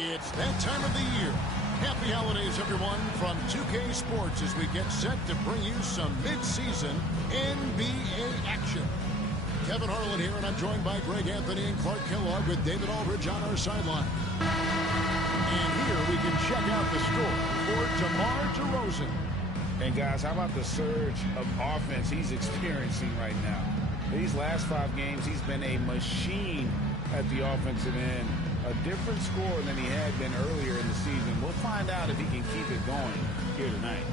It's that time of the year. Happy holidays, everyone, from 2K Sports as we get set to bring you some mid-season NBA action. Kevin Harlan here, and I'm joined by Greg Anthony and Clark Kellogg with David Aldridge on our sideline. And here we can check out the score for DeMar DeRozan. And guys, how about the surge of offense he's experiencing right now? These last 5 games, he's been a machine at the offensive end. A different score than he had been earlier in the season. We'll find out if he can keep it going here tonight.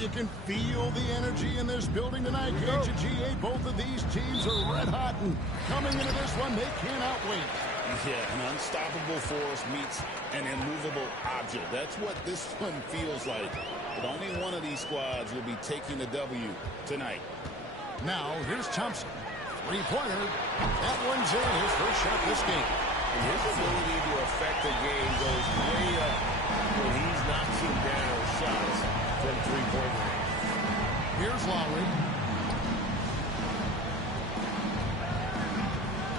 You can feel the energy in this building tonight, Gage and GA. Both of these teams are red hot, and coming into this one, they cannot wait. Yeah, an unstoppable force meets an immovable object. That's what this one feels like. But only one of these squads will be taking the W tonight. Now, here's Thompson. Three-pointer. That one's in. His first shot this game. And his ability to affect the game goes way up when he's knocking down shots from three-point range. Here's Lowry.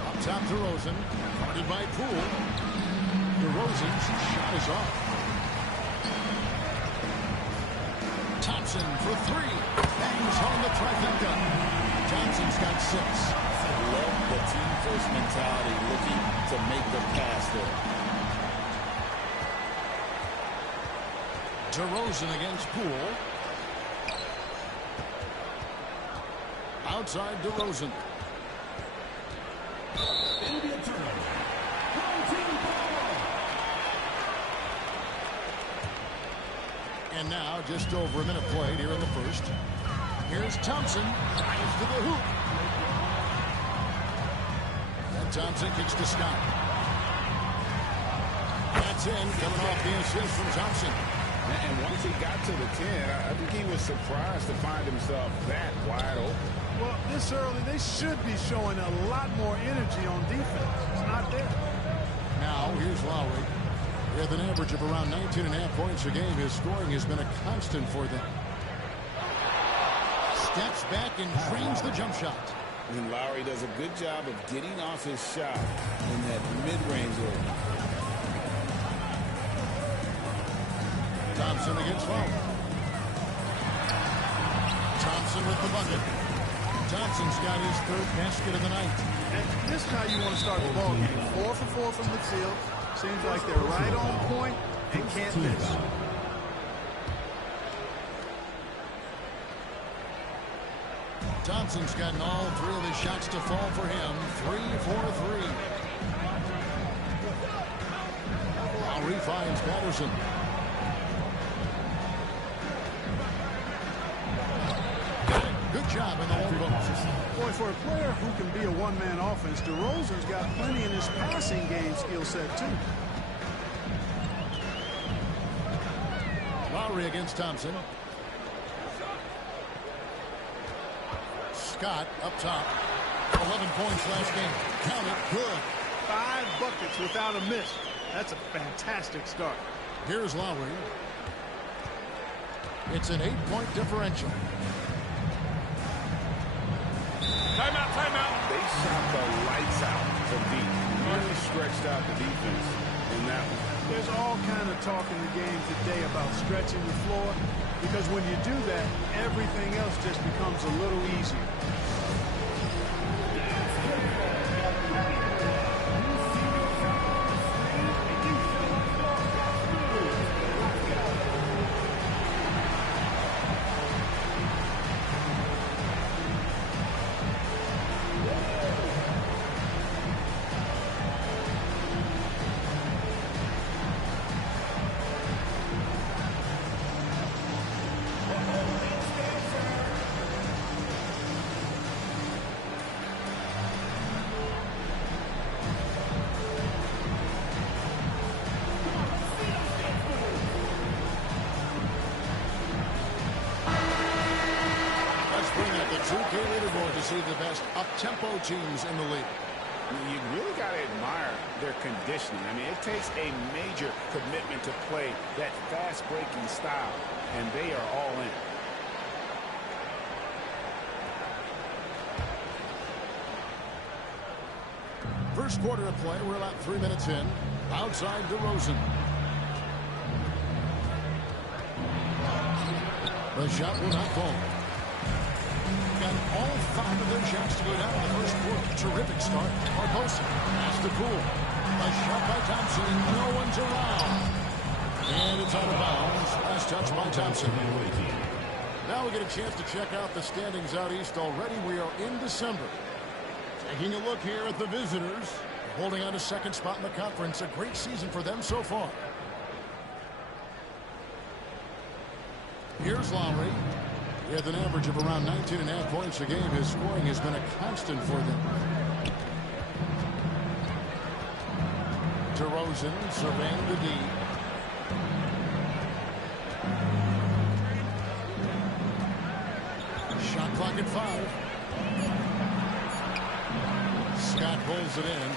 Up top, DeRozan. Guarded by Poole. DeRozan's shot is off. Thompson for 3. Bangs home the trifecta. Thompson's got 6. Love the team-first mentality, looking to make the pass there. DeRozan against Poole. Outside DeRozan. It'll be a turnover. Team foul. And now just over a minute played here in the first. Here's Thompson. Drives to the hoop. And Thompson kicks to Scott. That's in, coming off the assist from Thompson. And once he got to the 10, I think he was surprised to find himself that wide open. Well, this early, they should be showing a lot more energy on defense. It's not there. Now, here's Lowry. With an average of around 19.5 points a game, his scoring has been a constant for them. Steps back and trains the jump shot. And Lowry does a good job of getting off his shot in that mid-range area. Thompson against Lowry. Thompson with the bucket. Thompson's got his 3rd basket of the night. And this is how you want to start the ball game. 4 for 4 from the field. Seems like they're right on point and can't miss. Thompson's gotten all 3 of his shots to fall for him. 3 for 3. Lowry finds Patterson. Good job in the home box. Boy, for a player who can be a one-man offense, DeRozan's got plenty in his passing game skill set, too. Lowry against Thompson. Scott up top. 11 points last game. Count it. Good. 5 buckets without a miss. That's a fantastic start. Here's Lowry. It's an 8-point differential. Timeout, timeout. They shot the lights out from deep. Really stretched out the defense in that one. There's all kind of talk in the game today about stretching the floor, because when you do that, everything else just becomes a little easier. 2K leaderboard to see the best up-tempo teams in the league. You really got to admire their conditioning. I mean, it takes a major commitment to play that fast-breaking style, and they are all in. First quarter of play, we're about 3 minutes in. Outside DeRozan. The shot will not fall. Got all 5 of their shots to go down in the first quarter. Terrific start. Barbosa has to Poole. A shot by Thompson. No one's around. And it's out of bounds. Last touch by Thompson. Now we get a chance to check out the standings out east already. We are in December. Taking a look here at the visitors. Holding on to second spot in the conference. A great season for them so far. Here's Lowry. With an average of around 19.5 points a game, his scoring has been a constant for them. DeRozan surveying the D. Shot clock at 5. Scott pulls it in.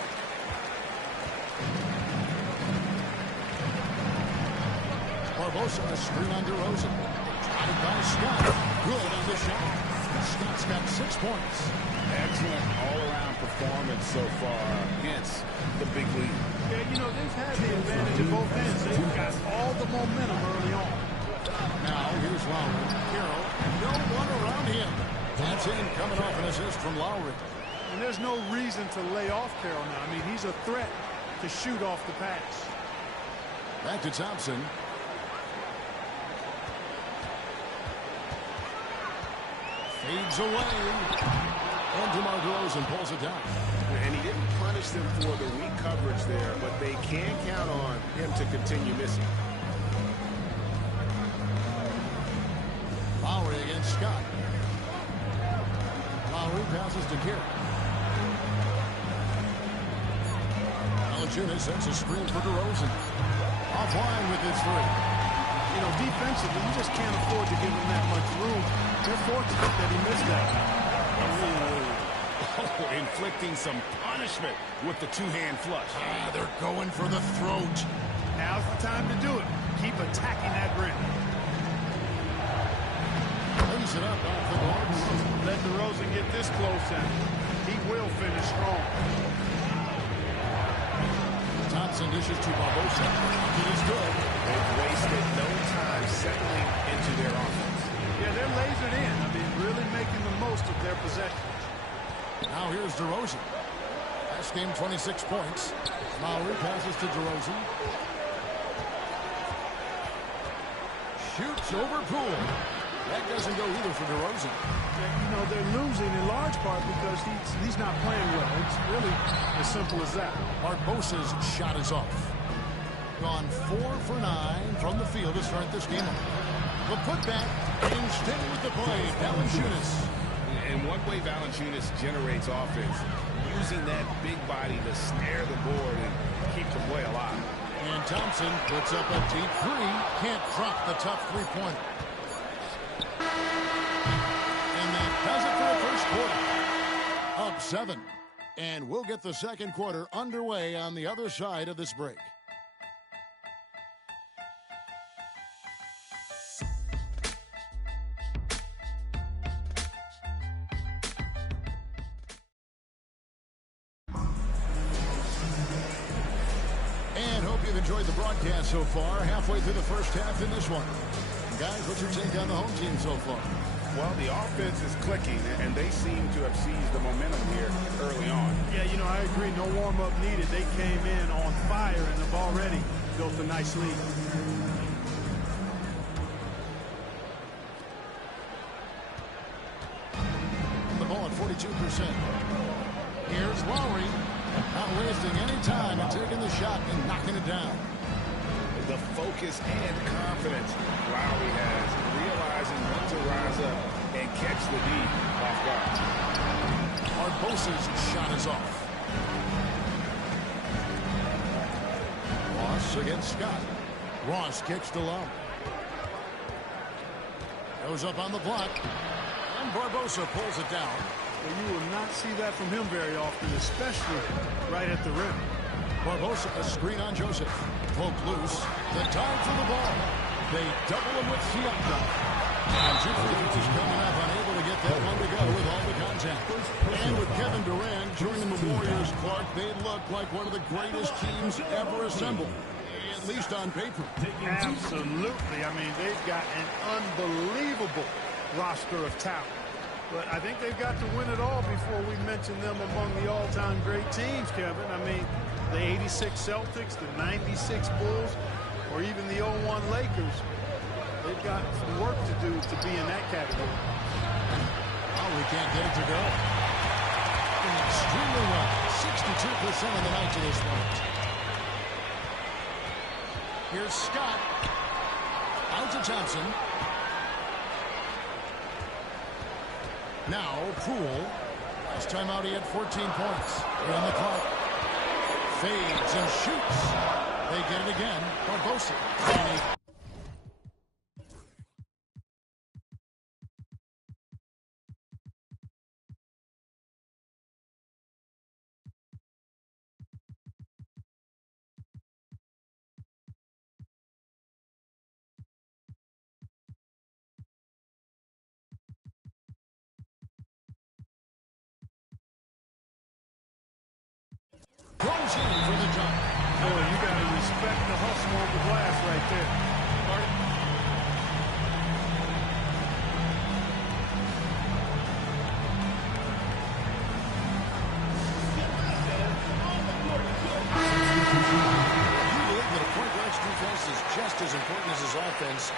Barbosa, a screen on DeRozan. Tried by Scott. Good on the shot. Scott's got 6 points. Excellent all-around performance so far. Hence the big lead. Yeah, you know, they've had the advantage at both ends. They've got all the momentum early on. Now, here's Lowry. Carroll. No one around him. That's in, coming off an assist from Lowry. And there's no reason to lay off Carroll now. I mean, he's a threat to shoot off the pass. Back to Thompson. Fades away. And DeMar DeRozan pulls it down. And he didn't punish them for the weak coverage there, but they can count on him to continue missing. Lowry against Scott. Lowry passes to Carroll. Valanciunas sets a screen for DeRozan. Offline with his 3. You know, defensively, you just can't afford to give him that much room. They're fortunate that he missed that. Oh, inflicting some punishment with the two-hand flush. They're going for the throat. Now's the time to do it. Keep attacking that rim. Lays it up off the boards. Let DeRozan get this close and he will finish strong. Thompson dishes to Barbosa. It is good. They've wasted no time settling into their offense. Yeah, they're lasered in. I mean, really making the most of their possessions. Now here's DeRozan. Last game, 26 points. Lowry passes to DeRozan. Shoots over Poole. That doesn't go either for DeRozan. You know, they're losing in large part because he's not playing well. It's really as simple as that. Barbosa's shot is off. Gone 4 for 9 from the field to start this game off. The putback and stay with the play. Valanciunas. And one way Valanciunas generates offense, using that big body to snare the board and keep the play alive. And Thompson puts up a deep 3. Can't drop the tough three-pointer. And that does it for the first quarter. Up 7. And we'll get the second quarter underway on the other side of this break. Enjoyed the broadcast so far. Halfway through the first half in this one. Guys, what's your take on the home team so far? Well, the offense is clicking, and they seem to have seized the momentum here early on. Yeah, you know, I agree. No warm-up needed. They came in on fire and have already built a nice lead. The ball at 42%. Here's Lowry. Not wasting any time and taking the shot and knocking it down. The focus and confidence Lowry has, realizing when to rise up and catch the D off guard. Barbosa's shot is off. Ross against Scott. Ross kicks to Lowry. Goes up on the block. And And Barbosa pulls it down. Well, you will not see that from him very often, especially right at the rim. Barbosa, a screen on Joseph. Poked loose. The time for the ball. They double him with Siakam. And two free throws coming up, unable to get that one to go with all the contact. And with Kevin Durant joining the Warriors, Clark, they look like one of the greatest teams ever assembled, at least on paper. Absolutely. I mean, they've got an unbelievable roster of talent. But I think they've got to win it all before we mention them among the all-time great teams, Kevin. I mean, the 86 Celtics, the 96 Bulls, or even the 01 Lakers. They've got some work to do to be in that category. Oh, we can't get it to go. Doing extremely well. 62% on the night to this point. Here's Scott. Out to Thompson. Now, Poole. Last time out, he had 14 points. They're on the clock. Fades and shoots. They get it again. Barbosa. Goes in for the jump. Boy, you got to respect the hustle on the glass right there. You believe that a point guard's defense is just as important as his offense,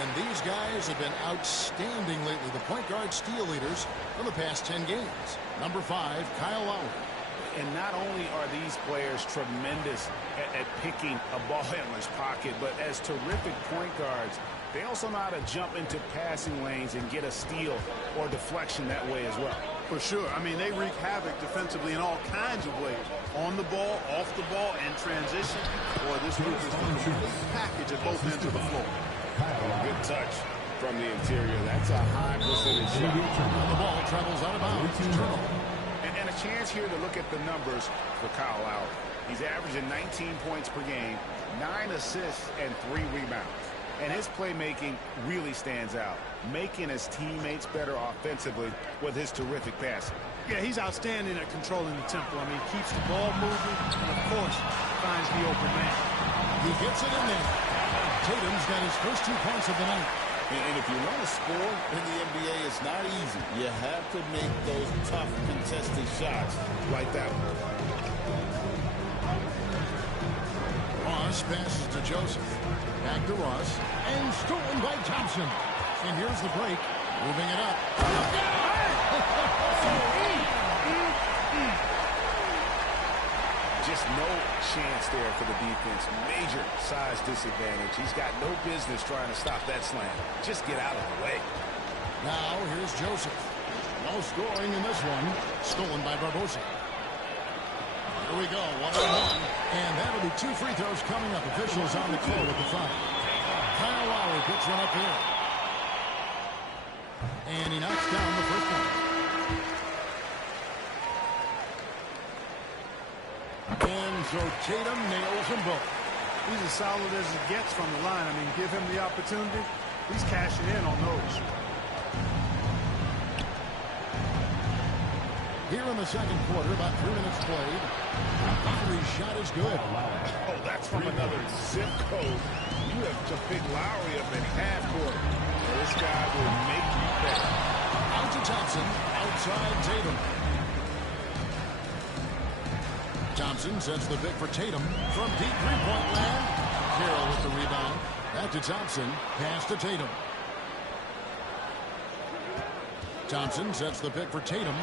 and these guys have been outstanding lately. The point guard steal leaders for the past 10 games. Number 5, Kyle Lowry. And not only are these players tremendous at picking a ball handler's pocket, but as terrific point guards, they also know how to jump into passing lanes and get a steal or deflection that way as well. For sure. I mean, they wreak havoc defensively in all kinds of ways. On the ball, off the ball, and transition. Boy, this group is the complete package at both ends of the floor. Good touch from the interior. That's a high percentage shot. The ball travels out of bounds. Turnover. And a chance here to look at the numbers for Kyle Lowry. He's averaging 19 points per game, 9 assists, and 3 rebounds. And his playmaking really stands out, making his teammates better offensively with his terrific passing. Yeah, he's outstanding at controlling the tempo. I mean, keeps the ball moving, and of course, finds the open man. He gets it in there. Tatum's got his first 2 points of the night. And if you want to score in the NBA, it's not easy. You have to make those tough, contested shots like that one. Ross passes to Joseph. Back to Ross. And stolen by Thompson. And here's the break. Moving it up. Just no chance there for the defense. Major size disadvantage. He's got no business trying to stop that slam. Just get out of the way. Now here's Joseph. No scoring in this one. Stolen by Barbosa. Here we go. 1-on-1. And that'll be 2 free throws coming up. Officials on the call at the 5. Kyle Lowry puts one up here. And he knocks down the first one. And so Tatum nails them both. He's as solid as it gets from the line. I mean, give him the opportunity. He's cashing in on those. Here in the second quarter, about 3 minutes played. Lowry's shot is good. Oh, that's from another zip code. You have to pick Lowry up in half court. This guy will make you better. Out to Thompson. Outside Tatum. Thompson sets the pick for Tatum from deep three-point land. Carroll with the rebound. Back to Thompson. Pass to Tatum. Thompson sets the pick for Tatum.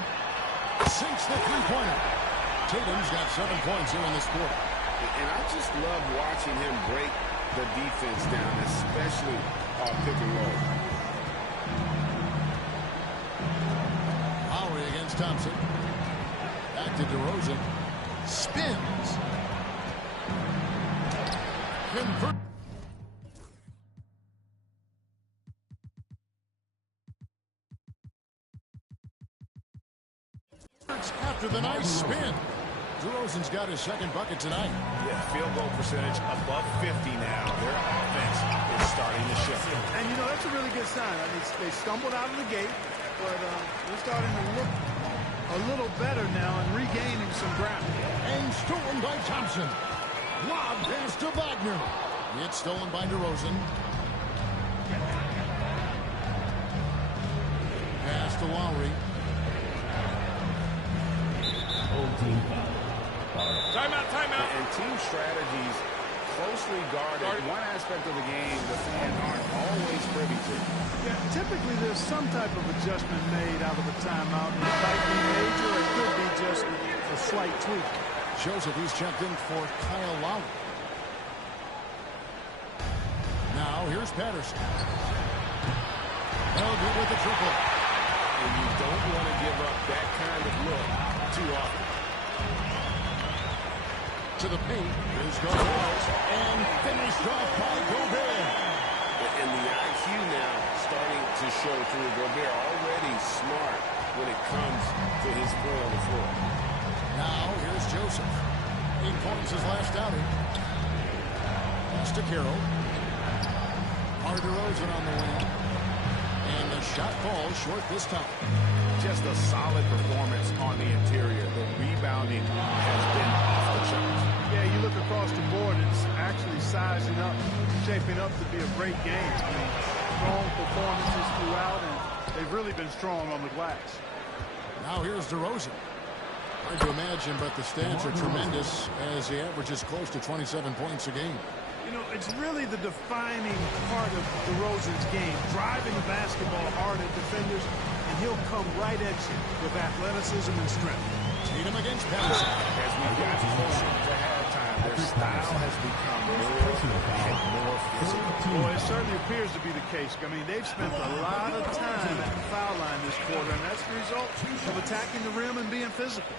Sinks the three-pointer. Tatum's got 7 points here in this quarter. And I just love watching him break the defense down, especially off pick and roll. Lowry against Thompson. Back to DeRozan. Spins. Convert. after the nice spin. DeRozan's got his second bucket tonight. Yeah, field goal percentage above 50 now. Their offense is starting to shift. And, you know, that's a really good sign. I mean, they stumbled out of the gate, but they're starting to look a little better now and regaining some ground. And stolen by Thompson. Lob pass to Wagner. It's stolen by DeRozan. Pass to Lowry. Timeout. And team strategies closely guarded. One aspect of the game the fans aren't always privy to. Yeah, typically there's some type of adjustment made out of a timeout. It might be major, it could be just a slight tweak. Shows that he's checked in for Kyle Lowry. Now here's Patterson. Held good with the triple. And you don't want to give up that kind of look too often. To the paint. Here's Gobert. And finished off by Gobert. And the IQ now starting to show through. Gobert already smart when it comes to his play on the floor. Now here's Joseph. 8 points his last outing. Pass to Carroll. DeRozan on the wing. And the shot falls short this time. Just a solid performance on the interior. The rebounding has been off the charts. Yeah, you look across the board, it's actually sizing up, shaping up to be a great game. I mean, strong performances throughout, and they've really been strong on the glass. Now here's DeRozan. Hard to imagine, but the stats are tremendous as he averages close to 27 points a game. You know, it's really the defining part of DeRozan's game, driving the basketball hard at defenders, and he'll come right at you with athleticism and strength. Tatum against Patterson. As we got closer to halftime, their style has become more physical. Boy, it certainly appears to be the case. I mean, they've spent a lot of time at the foul line this quarter, and that's the result of attacking the rim and being physical.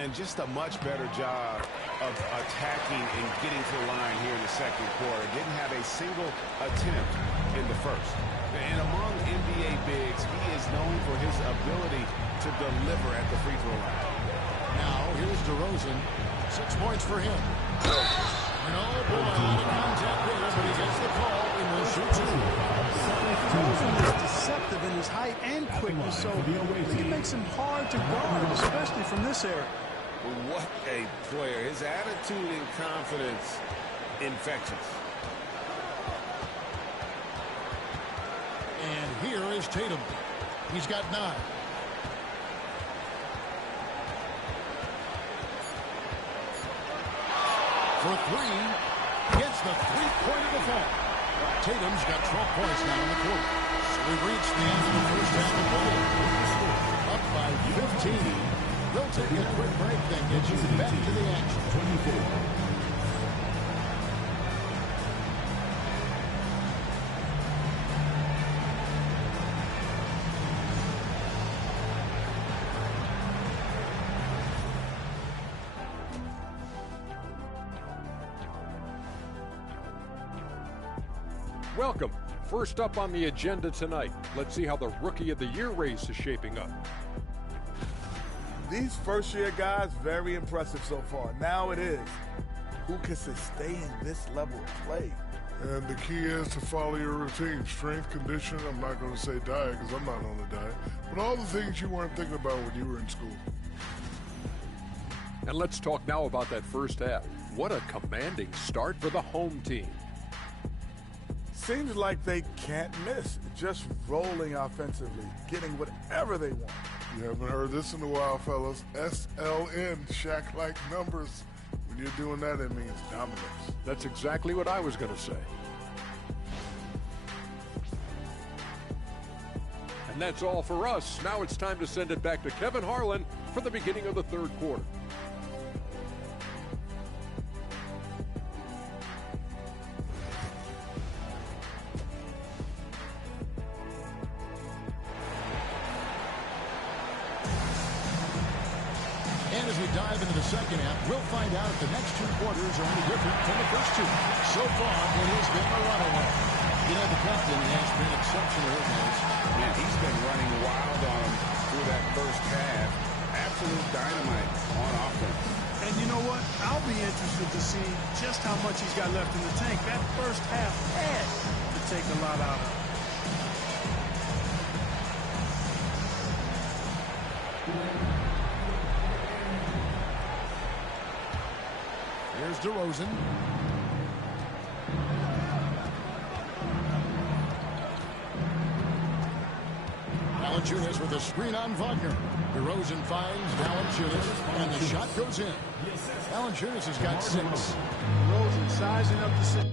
And just a much better job of attacking and getting to the line here in the second quarter. Didn't have a single attempt in the first. And among NBA bigs, he is known for his ability to deliver at the free throw line. Now, here's DeRozan. 6 points for him. And oh boy, a lot of contact there, but he gets the call and will shoot two. DeRozan is deceptive in his height and quickness, so it makes him hard to guard, especially from this area. What a player. His attitude and confidence, infectious. And here is Tatum. He's got 9. For 3, gets the three-pointer to fall. Tatum's got 12 points now in the quarter. So we've reached the end of the first half of ball. Up by 15. They'll take a quick break, then get you back to the action. 24. Welcome. First up on the agenda tonight, let's see how the Rookie of the Year race is shaping up. These first-year guys, very impressive so far. Now it is, who can sustain this level of play? And the key is to follow your routine. Strength, conditioning, I'm not going to say diet because I'm not on a diet, but all the things you weren't thinking about when you were in school. And let's talk now about that first half. What a commanding start for the home team. Seems like they can't miss, just rolling offensively, getting whatever they want. You haven't heard this in a while, fellas. SLN, Shaq-like numbers. When you're doing that, it means dominance. That's exactly what I was going to say. And that's all for us. Now it's time to send it back to Kevin Harlan for the beginning of the third quarter. As we dive into the second half, we'll find out if the next 2 quarters are any different from the first 2. So far, it has been a runaway. You know, the captain has been exceptional, And he's been running wild on him through that first half. absolute dynamite on offense. And you know what? I'll be interested to see just how much he's got left in the tank. That first half had to take a lot out of him. Here's DeRozan. Valanciunas with a screen on Wagner. DeRozan finds Valanciunas, and the shot goes in. Valanciunas has got 6. DeRozan sizing up the set.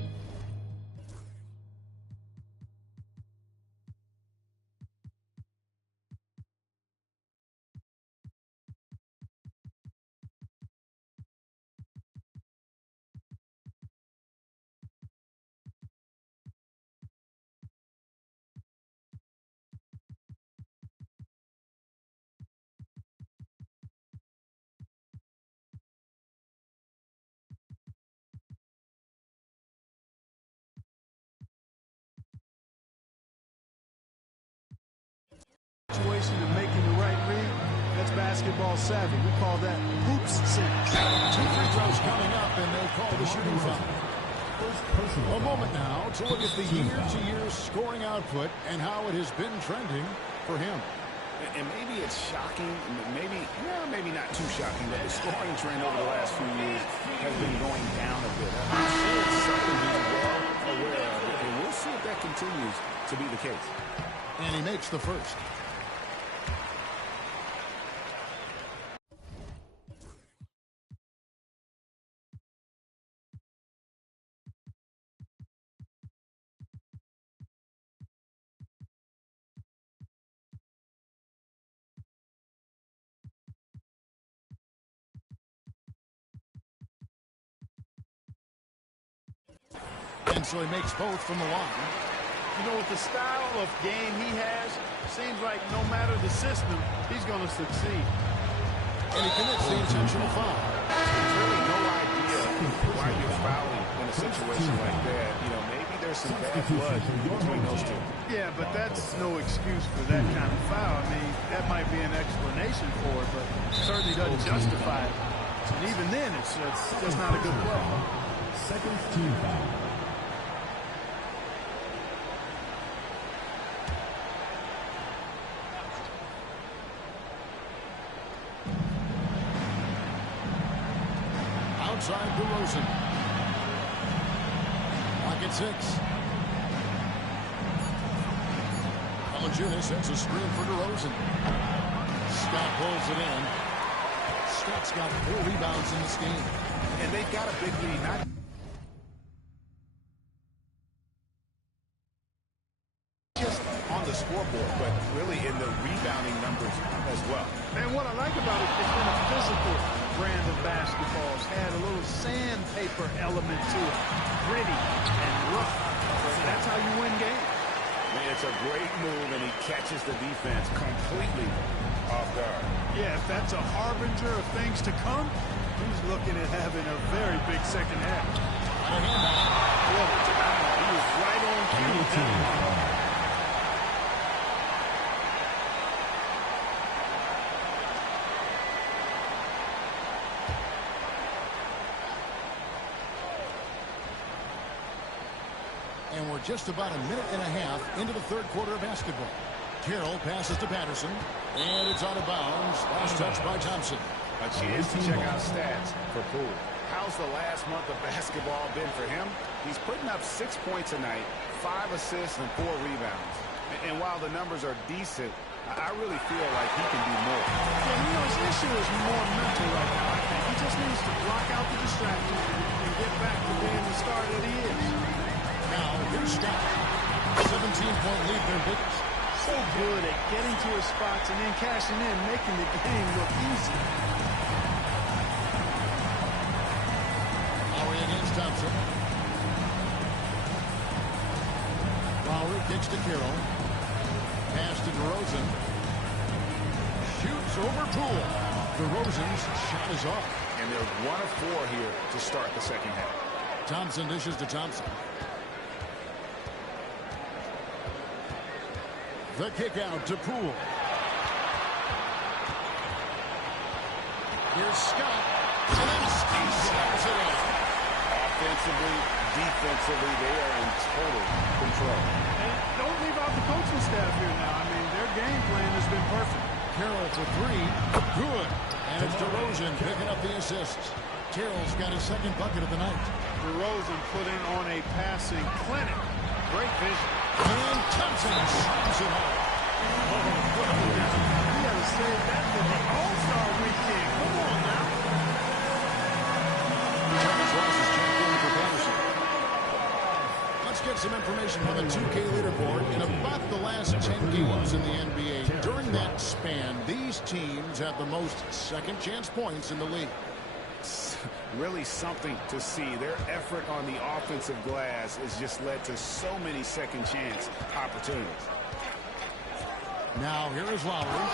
Situation of making the right read, that's basketball savvy. We call that hoops sense. 2 free throws coming up, and they call the shooting foul. A moment now to look at the year-to-year scoring output and how it has been trending for him. And maybe it's shocking, maybe not too shocking, but the scoring trend over the last few years has been going down a bit. I'm sure it's something he's well aware of it, and we'll see if that continues to be the case. And he makes the first. And so he makes both from the line. You know, with the style of game he has, seems like no matter the system, he's going to succeed. And he commits the intentional foul. There's really no idea why you're fouling in a situation like that. You know, maybe there's some bad blood between those two. Yeah, but that's no excuse for that kind of foul. I mean, that might be an explanation for it, but certainly doesn't justify it. And even then, it's just not a good play. Second team foul. Outside DeRozan. Lock at 6. Valanciunas sets a screen for DeRozan. Scott pulls it in. Scott's got 4 rebounds in this game. And they've got a big lead, not just on the scoreboard, but really in the rebounding numbers as well. And what I like about it, it's been a physical brand of basketball. It's had a little sandpaper element to it. Gritty and rough. That's how you win games. Man, it's a great move, and he catches the defense completely off guard. Yeah, if that's a harbinger of things to come, he's looking at having a very big second half. He was right on cue with that one. And we're just about a minute and a half into the third quarter of basketball. Carroll passes to Patterson, and it's out of bounds. Last touch by Thompson. A chance to check out stats for Poole. How's the last month of basketball been for him? He's putting up 6 points a night, 5 assists, and 4 rebounds. And while the numbers are decent, I really feel like he can do more. Yeah, you know, his issue is more mental right now, I think. He just needs to block out the distractions and get back to being the star that he is. Now, here's Scott. 17-point lead, their biggest. So good at getting to his spots and then cashing in, making the game look easy. Lowry against Thompson. Lowry kicks to Carroll. Pass to DeRozan. Shoots over Poole. DeRozan's shot is off. And they're 1 of 4 here to start the second half. Thompson dishes to Thompson. The kick out to Poole. Here's Scott. And then Steve snaps it in. Offensively, defensively, they are in total control. And don't leave out the coaching staff here now. I mean, their game plan has been perfect. Carroll for three. Good. And it's DeRozan picking up the assists. Carroll's got his second bucket of the night. DeRozan putting on a passing clinic. Great vision. And Thompson slams it home. You got to save that for the All-Star weekend. Come on now. Thomas Ross is checked in for Patterson. Let's get some information from the 2K leaderboard. In about the last 10 games in the NBA, during that span, these teams have the most second-chance points in the league. Really something to see. Their effort on the offensive glass has just led to so many second-chance opportunities. Now, here is Lowry.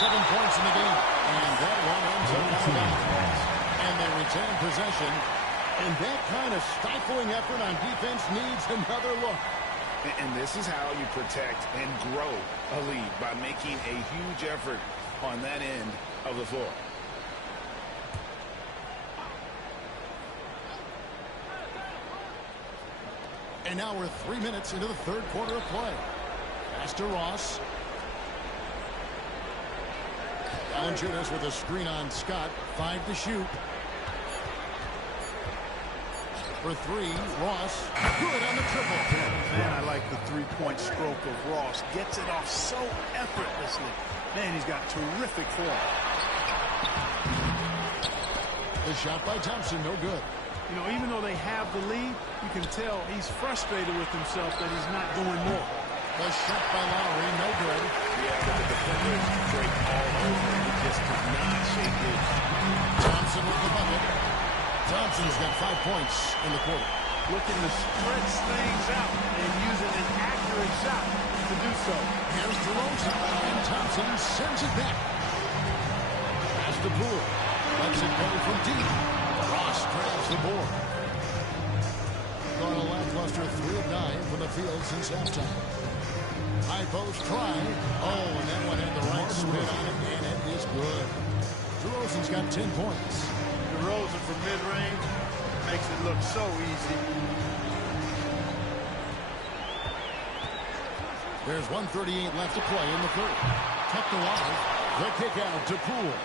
7 points in the game. And that one ends up out of bounds. And they retain possession. And that kind of stifling effort on defense needs another look. And this is how you protect and grow a lead, by making a huge effort on that end of the floor. And now we're 3 minutes into the third quarter of play. Pass to Ross. Valanciunas with a screen on Scott. 5 to shoot. For three, Ross. Good on the triple. Man, I like the three-point stroke of Ross. Gets it off so effortlessly. Man, he's got terrific form. The shot by Thompson, no good. You know, even though they have the lead, you can tell he's frustrated with himself that he's not doing more. The shot by Lowry, no good. Yeah, but the defenders break all over. He just could not shake it. Thompson with the bucket. Thompson's got 5 points in the quarter. Looking to stretch things out and using an accurate shot to do so. Here's DeRozan, and Thompson sends it back. Pass to Poole. Lets it go from deep. Ross grabs the board. Going a lackluster 3 of 9 from the field since halftime. High post try. Oh, and that one had the right spin on it, and it is good. DeRozan's got 10 points. DeRozan from mid-range makes it look so easy. There's 1:38 left to play in the third. Kept alive. The kick out to Poole.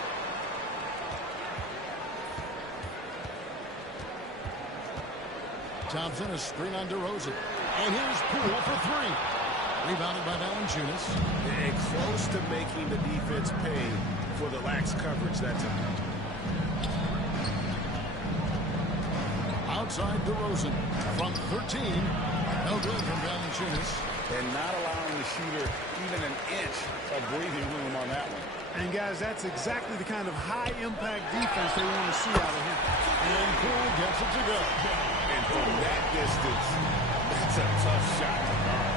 Thompson, a screen on DeRozan. And here's Poole for 3. Rebounded by Valanciunas. And close to making the defense pay for the lax coverage that time. Outside DeRozan from 13. No good from Valanciunas. And not allowing the shooter even an inch of breathing room on that one. And, guys, that's exactly the kind of high-impact defense they want to see out of him. And Poole gets it to go. And from that distance, that's a tough shot to guard.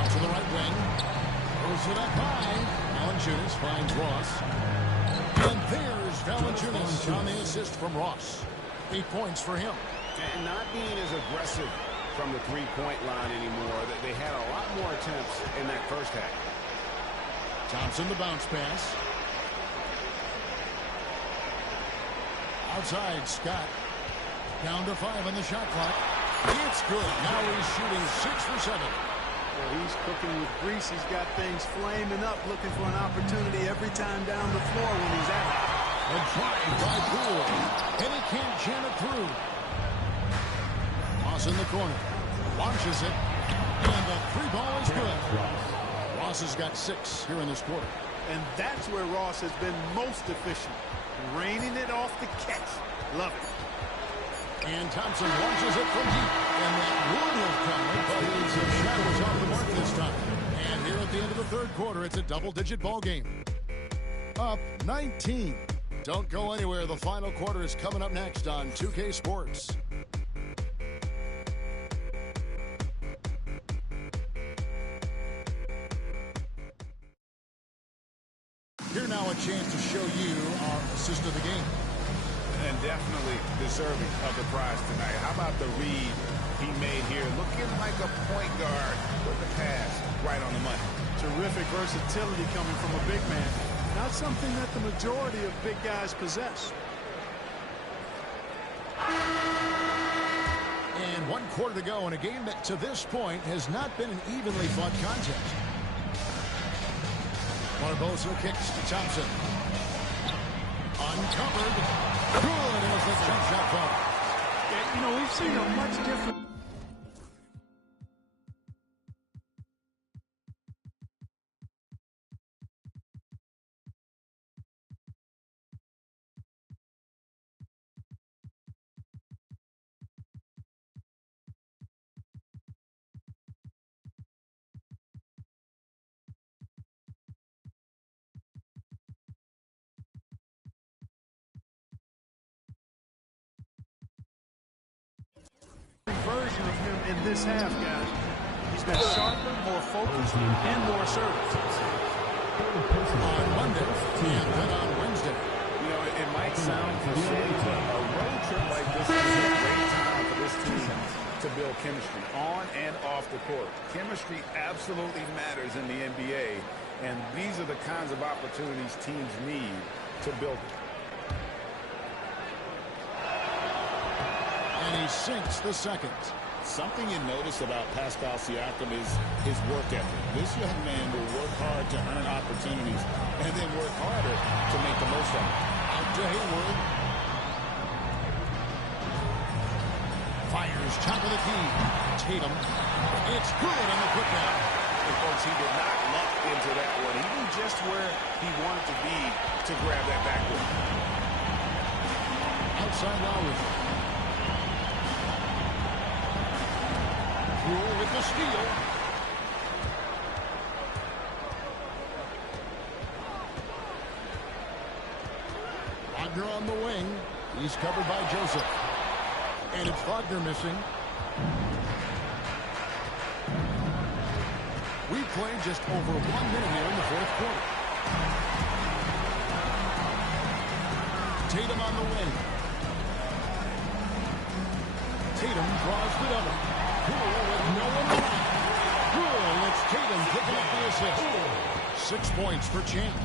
Out to the right wing. Throws it up high. Valanciunas finds Ross. And there's Valanciunas on the assist from Ross. 8 points for him. And not being as aggressive from the three-point line anymore. They had a lot more attempts in that first half. Thompson, the bounce pass. Outside, Scott. Down to 5 on the shot clock. It's good. Now he's shooting 6 for 7. Well, he's cooking with grease. He's got things flaming up, looking for an opportunity every time down the floor when he's at it. A drive by Poole. And he can't jam it through. Ross in the corner. Launches it. And the 3-ball is good. Ross has got 6 here in this quarter. And that's where Ross has been most efficient. Raining it off the catch. Love it. And Thompson launches it from deep. And that would have counted, but his shot was off the mark this time. And here at the end of the third quarter, it's a double-digit ball game. Up 19. Don't go anywhere. The final quarter is coming up next on 2K Sports. Here now a chance to show you our assist of the game. And definitely deserving of the prize tonight. How about the read he made here? Looking like a point guard with the pass right on the money. Terrific versatility coming from a big man. Not something that the majority of big guys possess. And 1 quarter to go in a game that to this point has not been an evenly fought contest. Barbosa kicks to Thompson. Uncovered. Good as the jump shot falls. Yeah, you know, we've seen a much different... version of him in this half, guys. He's been sharper, more focused, and more assertive. On Monday and then on Wednesday. You know, it might sound cliche, but a road trip like this is a great time for this team to build chemistry on and off the court. Chemistry absolutely matters in the NBA, and these are the kinds of opportunities teams need to build it. And he sinks the second. Something you notice about Pascal Siakam is his work ethic. This young man will work hard to earn opportunities and then work harder to make the most of it. Out to Hayward. Fires top of the key. Tatum. It's good on the putdown. And folks, he did not luck into that one. He knew just where he wanted to be to grab that backboard. Outside Lowry. Rule with the steal. Wagner on the wing. He's covered by Joseph. And it's Wagner missing. We played just over 1 minute here in the fourth quarter. Tatum on the wing. Tatum draws the double. Poole with no one around. Poole lets Tatum picking up the assist. 6 points for Champ.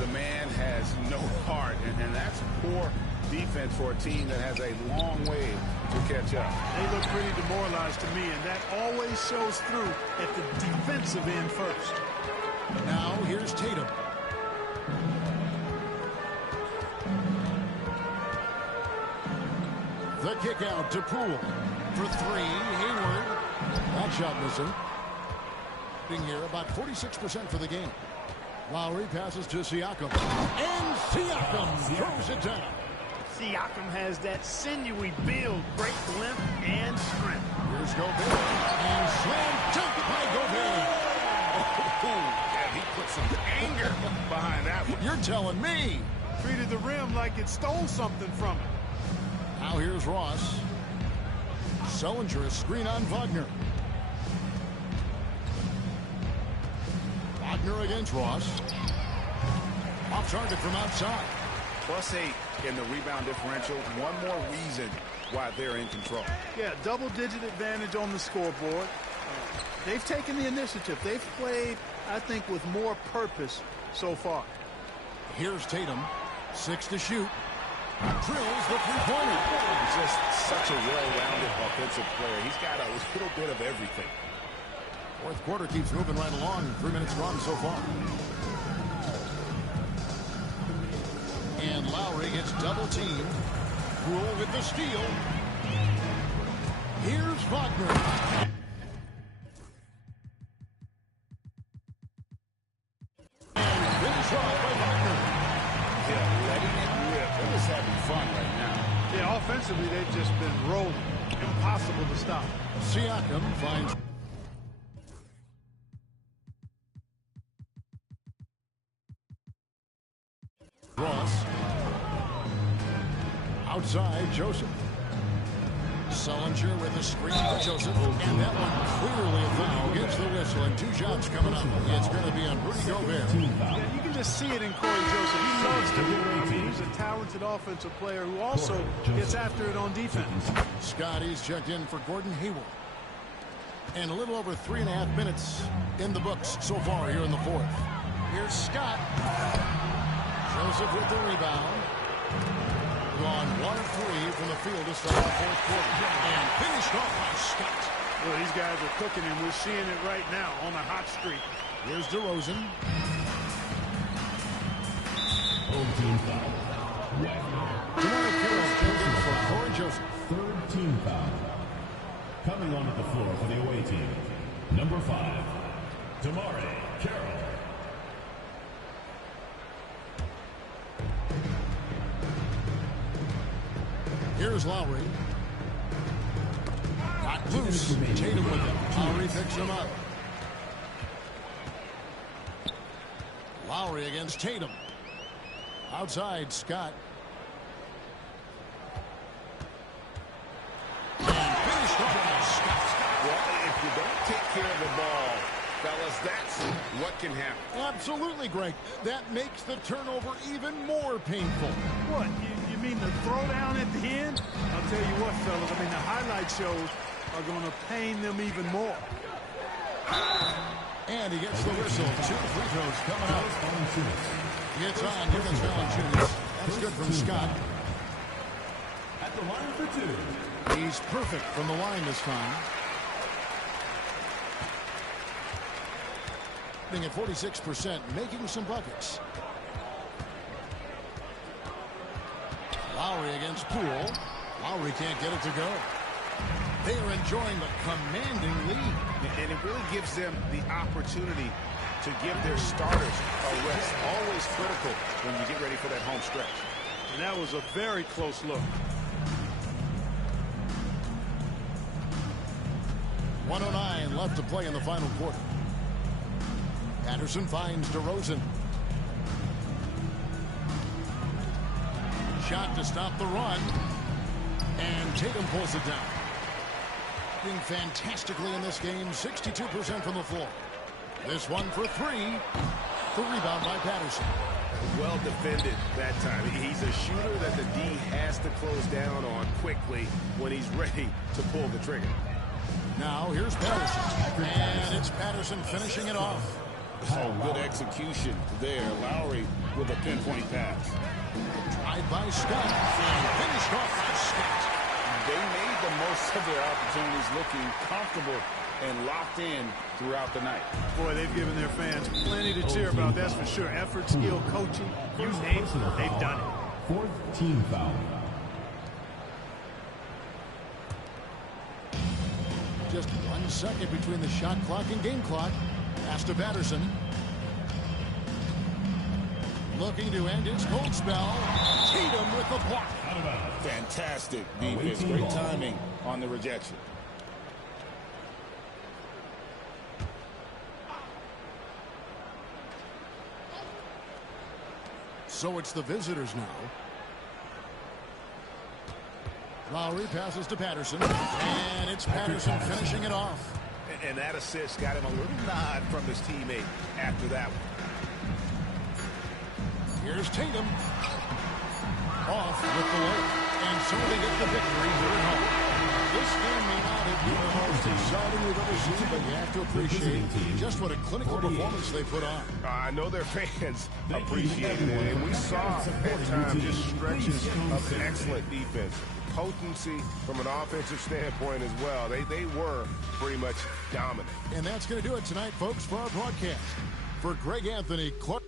The man has no heart, and that's poor defense for a team that has a long way to catch up. They look pretty demoralized to me, and that always shows through at the defensive end first. Now here's Tatum. The kick out to Poole. For three, Hayward. That shot missing. Being here about 46% for the game. Lowry passes to Siakam. And Siakam throws it down. Siakam has that sinewy build, great length and strength. Here's Gobert. And slam dunk by Gobert. Yeah, he put some anger behind that one. You're telling me. Treated the rim like it stole something from it. Now here's Ross. Sullinger, a screen on Wagner. Wagner against Ross. Off target from outside. +8 in the rebound differential. One more reason why they're in control. Yeah, double-digit advantage on the scoreboard. They've taken the initiative. They've played, I think, with more purpose so far. Here's Tatum. 6 to shoot. Drills the three-pointer. He's just such a well-rounded offensive player. He's got a little bit of everything. Fourth quarter keeps moving right along. 3 minutes gone so far. And Lowry gets double-teamed. Poole with the steal. Here's Wagner. And finish off by Wagner. Yeah, letting it rip. They're just having fun right now. Yeah, offensively, they've just been rolling. Impossible to stop. Siakam finds... Ross. Outside, Joseph. Sullinger with a screen for Joseph. And that one clearly a foul. Gets the whistle, and 2 shots coming up. It's going to be on Rudy Gobert. Yeah, you can just see it in Corey Joseph. He loves to do it. I mean, he's a talented offensive player who also gets after it on defense. Scotty's checked in for Gordon Hayward. And a little over 3.5 minutes in the books so far here in the fourth. Here's Scott. Joseph with the rebound. Gone 1 of 3 from the field to start the fourth quarter. And finished off by Scott. Well, these guys are cooking, and we're seeing it right now on a hot streak. Here's DeRozan. Home team foul. DeMarre Carroll comes in for Corey Joseph. Third team foul. Coming onto the floor for the away team, number 5, DeMarre Carroll. Here's Lowry. Got loose. Tatum with him. Lowry picks him up. Lowry against Tatum. Outside, Scott. And finished off by Scott. Well, if you don't take care of the ball, fellas, that's what can happen. Absolutely, Greg. That makes the turnover even more painful. What, you mean the throwdown at the end? I'll tell you what, fellas, I mean, the highlight shows are going to pain them even more. And he gets the whistle. 2 free throws coming up. Gets on Jonas Valanciunas. That's good from Scott. At the line for 2. He's perfect from the line this time. At 46%, making some buckets. Lowry against Poole. Lowry can't get it to go. They are enjoying the commanding lead. And it really gives them the opportunity to give their starters a rest. Always critical when you get ready for that home stretch. And that was a very close look. 1:09 left to play in the final quarter. Patterson finds DeRozan. Shot to stop the run. And Tatum pulls it down. Doing fantastically in this game. 62% from the floor. This one for 3. The rebound by Patterson. Well defended that time. He's a shooter that the D has to close down on quickly when he's ready to pull the trigger. Now here's Patterson. And it's Patterson finishing it off. Oh, good execution there. Lowry with a pinpoint pass. Drive by Scott. And finished off by Scott. They made the most of their opportunities, looking comfortable and locked in throughout the night. Boy, they've given their fans plenty to cheer about, that's for sure. Effort, skill, coaching, you name it, they've done it. Fourth team foul. Just 1 second between the shot clock and game clock. Pass to Patterson. Looking to end his cold spell. Tatum with the block. Fantastic defense. Great timing on the rejection. So it's the visitors now. Lowry passes to Patterson. And it's Patterson finishing it off. And that assist got him a little nod from his teammate after that one. Here's Tatum. Off with the layup. And so they get the victory here at home. This game may not have been the most exciting we've ever seen, but you have to appreciate just what a clinical performance they put on. I know their fans appreciated it, and we saw at times just stretches of excellent defense. Potency from an offensive standpoint as well. They were pretty much dominant. And that's going to do it tonight, folks, for our broadcast. For Greg Anthony, Clark.